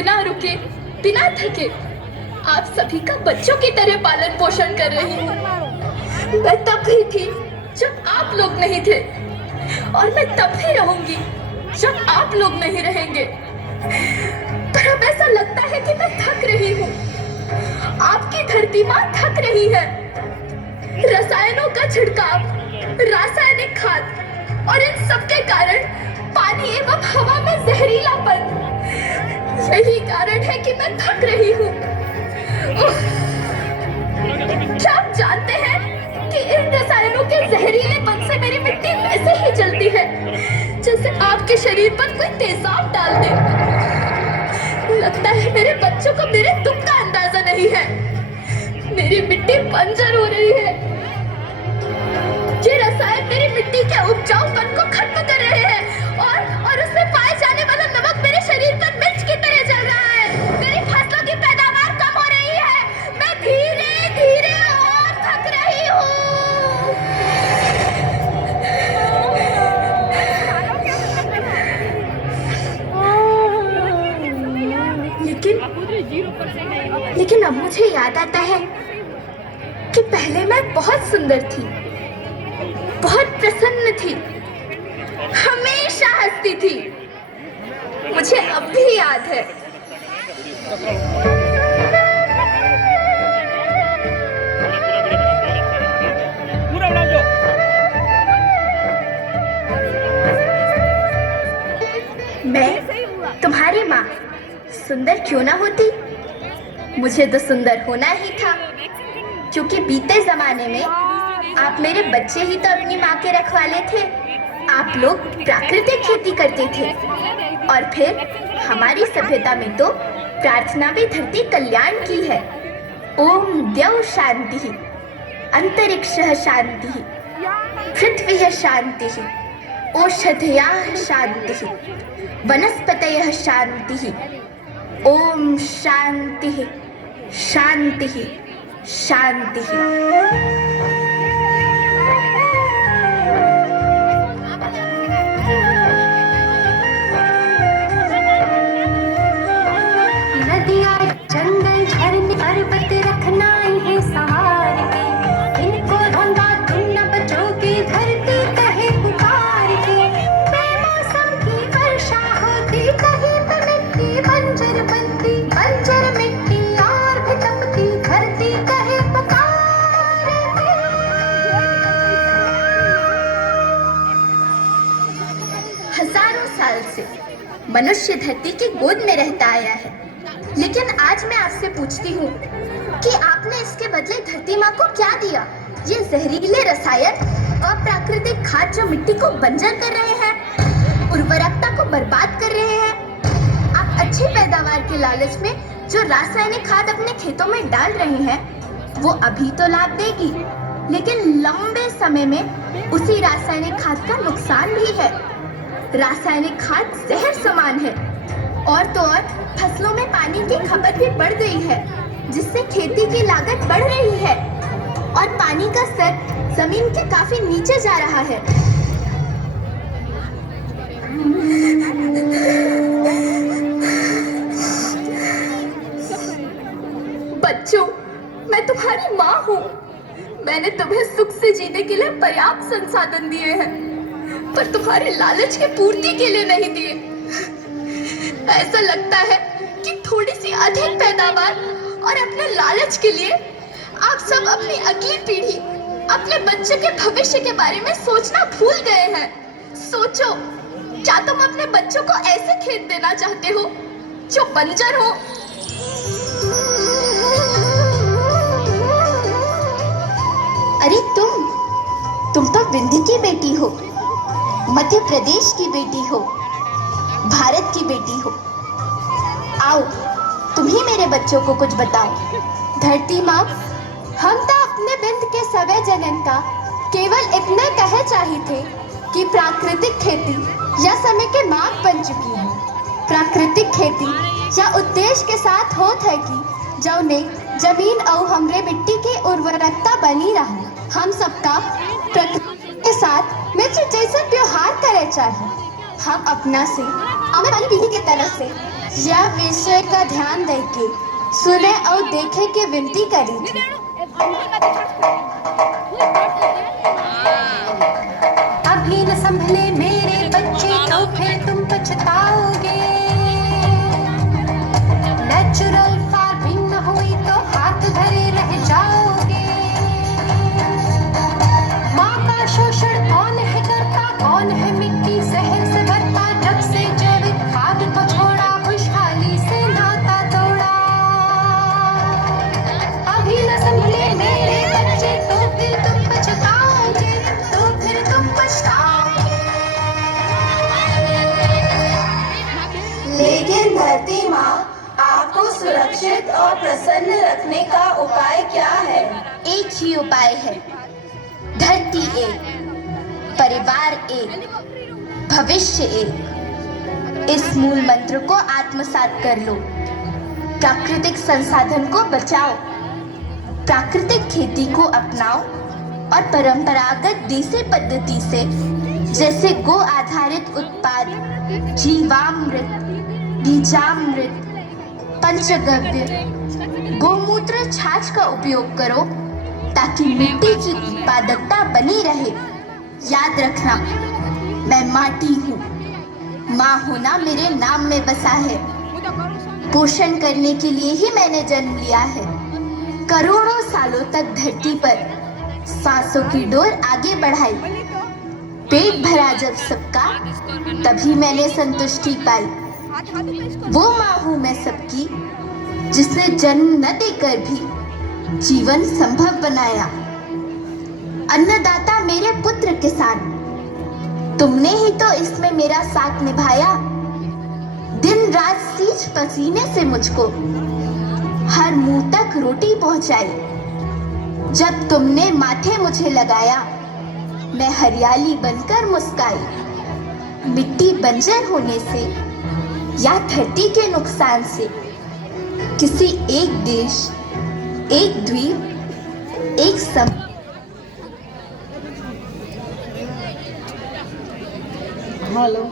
बिना रुके, बिना थके आप सभी का बच्चों की तरह पालन पोषण कर रही हूँ। मैं तब ही थी जब आप लोग नहीं थे, और मैं तब ही रहूंगी जब आप लोग नहीं रहेंगे। पर अब ऐसा लगता है कि मैं थक रही हूँ। आपकी धरती माँ थक रही है। रसायनों का छिड़काव, रासायनिक खाद और इन सब के कारण पानी एवं हवा में जहरीलापन, यही कारण है कि मैं थक रही हूँ। क्या आप जानते हैं कि इन रसायनों के जहरीलेपन से मेरी मिट्टी वैसे ही जलती है जैसे आपके शरीर पर कोई तेजाब डाल दे। लगता है मेरे बच्चों को मेरे दुख का अंदाजा नहीं है। मेरी मिट्टी बंजर हो रही है। ये रसायन मेरी मिट्टी के उपजाऊपन को खत्म कर रहे हैं और उसमें पाए जाने वाला नमक मेरे शरीर पर मिर्च की तरह जल रहा है। मेरी फसलों की पैदावार कम हो रही है। मैं धीरे धीरे और थक रही हूँ। लेकिन अब मुझे याद आता है कि पहले मैं बहुत सुंदर थी, बहुत प्रसन्न थी, हमेशा हंसती थी। मुझे अब भी याद है। मैं तुम्हारी माँ सुंदर क्यों ना होती, मुझे तो सुंदर होना ही था, क्योंकि बीते जमाने में आप मेरे बच्चे ही तो अपनी माँ के रखवाले थे। आप लोग प्राकृतिक खेती करते थे, और फिर हमारी सभ्यता में तो प्रार्थना भी धरती कल्याण की है। ओम द्यौ शांति, अंतरिक्षः शांति, पृथ्वी शांति, ओषधयः शांति, वनस्पतयः शांति। ओम शांति शांति शांति। नदियाँ, जंगल, झरने, पर्वत रखना इन्हें संवार के, इनको ढूंढा तुम न बचोगे, धरती कहे पुकार के। बेमौसम की वर्षा होती, कहीं पे मिट्टी बंजर बनती, बंजर मिट्टी और भी तपती, धरती कहे पुकार के। हजारों साल से मनुष्य धरती की गोद में रहता आया है, लेकिन आज मैं आपसे पूछती हूँ कि आपने इसके बदले धरती माँ को क्या दिया? ये जहरीले रसायन, अप्राकृतिक खाद जो मिट्टी को बंजर कर रहे हैं, उर्वरकता को बर्बाद कर रहे हैं। आप अच्छी पैदावार के लालच में जो रासायनिक खाद अपने खेतों में डाल रहे हैं, वो अभी तो लाभ देगी, लेकिन लंबे समय में उसी रासायनिक खाद का नुकसान भी है। रासायनिक खाद जहर समान है, और तो और फसलों में पानी की खपत भी बढ़ गई है, जिससे खेती की लागत बढ़ रही है और पानी का स्तर जमीन के काफी नीचे जा रहा है। बच्चों, मैं तुम्हारी माँ हूँ। मैंने तुम्हें सुख से जीने के लिए पर्याप्त संसाधन दिए हैं, पर तुम्हारे लालच की पूर्ति के लिए नहीं दिए। ऐसा लगता है कि थोड़ी सी अधिक पैदावार और अपने लालच के लिए आप सब अपनी अगली पीढ़ी, अपने बच्चे के भविष्य के बारे में सोचना भूल गए हैं। सोचो, क्या तुम अपने बच्चों को ऐसे खेत देना चाहते हो जो बंजर हो? अरे तुम तो विंध्य की बेटी हो, मध्य प्रदेश की बेटी हो, भारत की बेटी हो। आओ, तुम ही मेरे बच्चों को कुछ बताओ। धरती माँ, हम तो अपने बिंद के सवै जनन का केवल इतने कहे चाही थे कि प्राकृतिक खेती या समय के मांग बन चुकी है। प्राकृतिक खेती या उद्देश्य के साथ होत है कि जौने जमीन और हमरे मिट्टी की उर्वरकता बनी रहे। हम सबका प्रकृति के साथ मित्र जैसे व्यवहार करे चाहिए। हम अपना से आने वाली पीढ़ी की तरफ से यह विषय का ध्यान देके सुने और देखे के विनती करी थी। अभी न संभले मेरे बच्चे तो फिर तुम पछताओगे। नेचुरल फार्मिंग न हुई तो हाथ धरे रह जाओगे। माँ का शोषण कौन है करता, कौन है मिट्टी जहर से भरता। जब से जैविक खाद को छोड़ा, खुशहाली से नाता तोड़ा। अभी न संभले मेरे बच्चे तो फिर तुम पछताओगे, तो फिर तुम पछताओगे। लेकिन धरती माँ, आपको सुरक्षित और प्रसन्न रखने का उपाय क्या है? एक ही उपाय है, धरती एक, परिवार एक, भविष्य एक। इस मूल मंत्र को आत्मसात कर लो। प्राकृतिक संसाधन को बचाओ, प्राकृतिक खेती को अपनाओ और परंपरागत देसी पद्धति से जैसे गो आधारित उत्पाद, जीवामृत, बीजामृत, पंचगव्य, गोमूत्र, छाछ का उपयोग करो ताकि मिट्टी की उत्पादकता बनी रहे। याद रखना, मैं माटी हूँ, माँ होना मेरे नाम में बसा है। पोषण करने के लिए ही मैंने जन्म लिया है। करोड़ों सालों तक धरती पर सांसों की डोर आगे बढ़ाई। पेट भरा जब सबका, तभी मैंने संतुष्टि पाई। वो माँ हूँ मैं सबकी, जिसने जन्म न देकर भी जीवन संभव बनाया। अन्नदाता मेरे पुत्र किसान, तुमने ही तो इसमें मेरा साथ निभाया। दिन रात सींच पसीने से मुझको हर मुंह तक रोटी पहुंचाई। जब तुमने माथे मुझे लगाया, मैं हरियाली बनकर मुस्काई। मिट्टी बंजर होने से या धरती के नुकसान से किसी एक देश, एक द्वीप, एक सम हेलो।